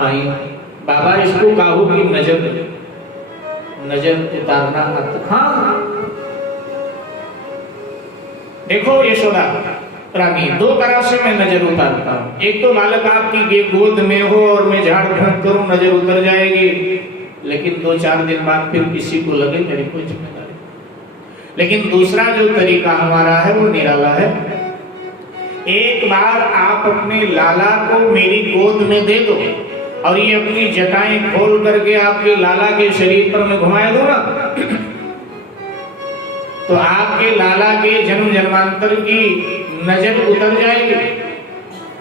आई। बाबा इसको काहू की नजर उतारना आता। हाँ देखो यशोदा रानी, दो तरह से मैं नजर उतारता हूँ। एक तो बालक आपकी गोद में हो और मैं झाड़ फूंक करूं, नजर उतर जाएगी, लेकिन 2-4 दिन बाद फिर किसी को लगे मेरी कोई जिम्मेदारी। लेकिन दूसरा जो तरीका हमारा है वो निराला है। एक बार आप अपने लाला को मेरी गोद में दे दो और ये अपनी जटाएं खोल करके आपके लाला के शरीर पर मैं घुमाए दो ना, तो आपके लाला के जन्म जन्मांतर की नजर उतर जाएगी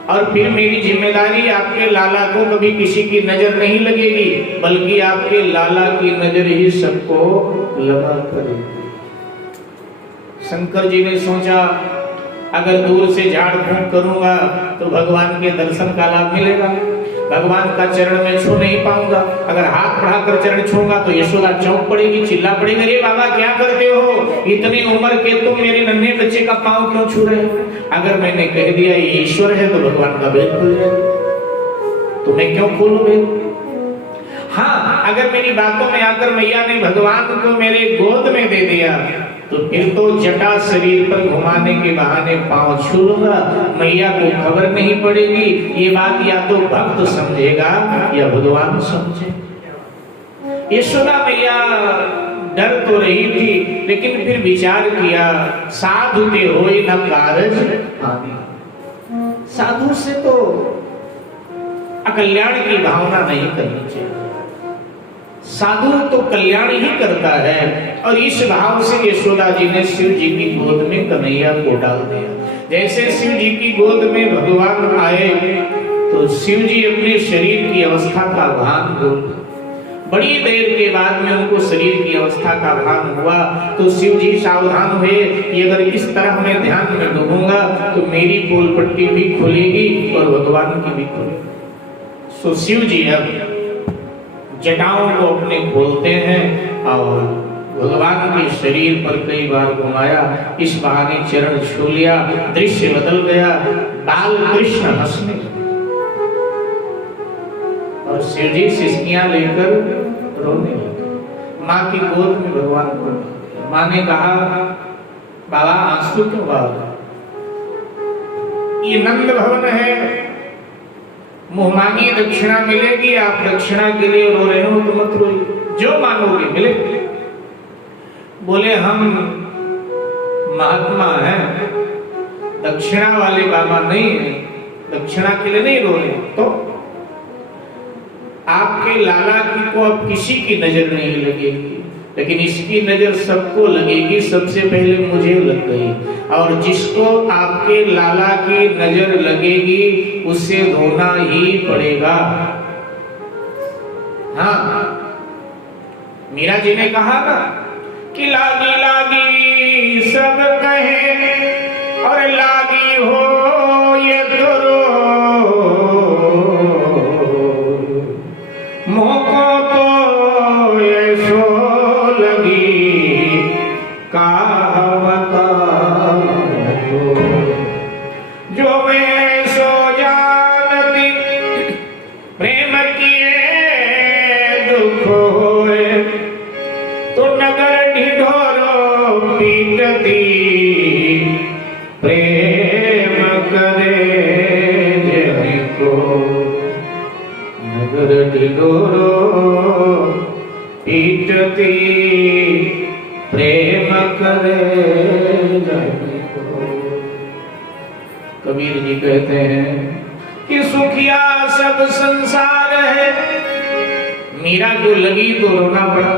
और फिर मेरी जिम्मेदारी आपके लाला को कभी किसी की नजर नहीं लगेगी, बल्कि आपके लाला की नजर ही सबको लगा करेगी। शंकर जी ने सोचा अगर दूर से झाड़ फूंक करूंगा तो भगवान के दर्शन का लाभ मिलेगा, भगवान का चरण में छू नहीं पाऊंगा। अगर हाथ बढ़ाकर चरण छूंगा तो यशोदा चौंक पड़ेगी, चिल्ला पड़ेगी, अरे बाबा क्या करते हो, इतनी उम्र के तुम मेरे नन्हे बच्चे का पांव क्यों छू रहे हो। अगर मैंने कह दिया ये ईश्वर है तो भगवान का भेद खुल जाएगा, तो मैं क्यों खोलूं भेद। हाँ, अगर मेरी बातों में आकर मैया ने भगवान को मेरे गोद में दे दिया तो फिर तो जटा शरीर पर घुमाने के बहाने पांव छू लूंगा, मैया को खबर नहीं पड़ेगी। ये बात या तो भक्त समझेगा या भगवान समझे। यशोदा मैया डर तो रही थी, लेकिन फिर विचार किया साधु ते होई न कारज हानि। साधु से तो अकल्याण की भावना नहीं करनी चाहिए, साधु तो कल्याण ही करता है। और इस भाव से यशोदा जी ने शिव जी की गोद में कन्हैया को डाल दिया। जैसे शिव जी की गोद में भगवान आए तो शिव जी अपने शरीर की अवस्था का भान भूल, बड़ी देर के बाद में उनको शरीर की अवस्था का भान हुआ तो शिव जी सावधान हुए कि अगर इस तरह मैं ध्यान में डूबूंगा तो मेरी पोल पट्टी भी खुलेगी और भगवान की भी खुलेगी। सो शिव जी अब जटाओं को अपने खोलते हैं और भगवान के शरीर पर कई बार घुमाया, इस बहाने चरण छू लिया, दृश्य बदल गया, बाल कृष्ण हंसने और शिव जी सिसकियां लेकर रोने लगे। माँ की गोद में भगवान को माँ ने कहा बाबा आंसू क्यों बहा रहे, ये नंद भवन है, मुंह मांगी दक्षिणा मिलेगी, आप दक्षिणा के लिए रो रहे हो तो मत रोइए, जो मांगोगे मिलेगी। बोले हम महात्मा हैं, दक्षिणा वाले बाबा नहीं है, दक्षिणा के लिए नहीं रो रहे। तो आपके लाला की को अब किसी की नजर नहीं लगेगी, लेकिन इसकी नजर सबको लगेगी, सबसे पहले मुझे लग गई, और जिसको आपके लाला की नजर लगेगी उसे रोना ही पड़ेगा। हाँ, मीरा जी ने कहा ना कि लागी लागी सब कहे और लागी हो ये तो रो, मोको तो ये सो लगी कहावता जो मैं सो जानती प्रेम किए दुख होए तो नगर ढिढोरो पीटती प्रेम करे जिनको, नगर ढिढोरो पीटती प्रेम करे जिनको। कबीर जी कहते हैं कि सुखिया सब संसार है, मीरा को लगी तो रोना पड़ा,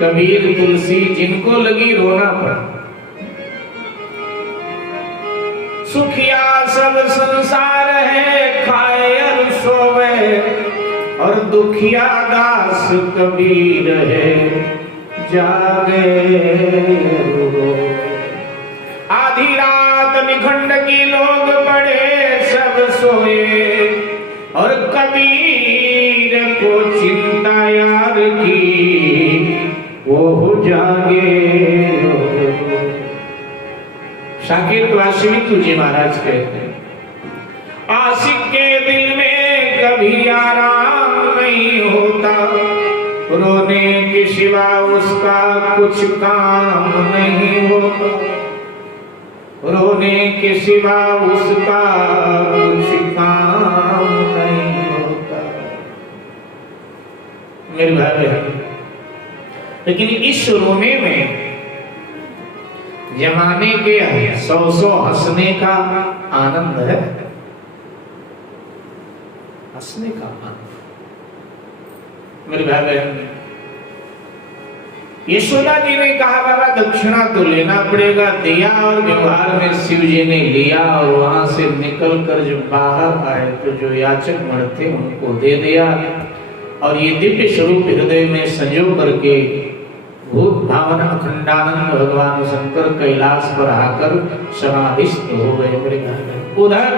कबीर तुलसी जिनको लगी रोना पड़ा। सुखिया सब संसार है, खाए और सोवे, और दुखिया दास कबीर है, जागे आधी रात निखंड की लोग पड़े सब सोए, और कबीर को चिंता यार की वो जागे। शाकिर वासवी तुझे महाराज कहते हैं, आशिक के दिल में कभी आराम नहीं होता, रोने के सिवा उसका कुछ काम नहीं होता, रोने के सिवा उसका कुछ काम नहीं होता। मेरे भाई बहन, लेकिन इस रोने में जमाने के 100 हंसने का आनंद है, हंसने का आनंद। मेरे भाई बहन, यशोदा जी ने कहा बाबा दक्षिणा तो लेना पड़ेगा, दिया, और व्यवहार में शिव जी ने लिया, और वहां से निकल कर जब बाहर आए तो जो याचक मण थे उनको दे दिया, और ये दिव्य स्वरूप हृदय में संजो करके भूत भावन अखंडानंद भगवान शंकर कैलाश पर आकर समाधिस्थ हो गए। मेरे घर में उधर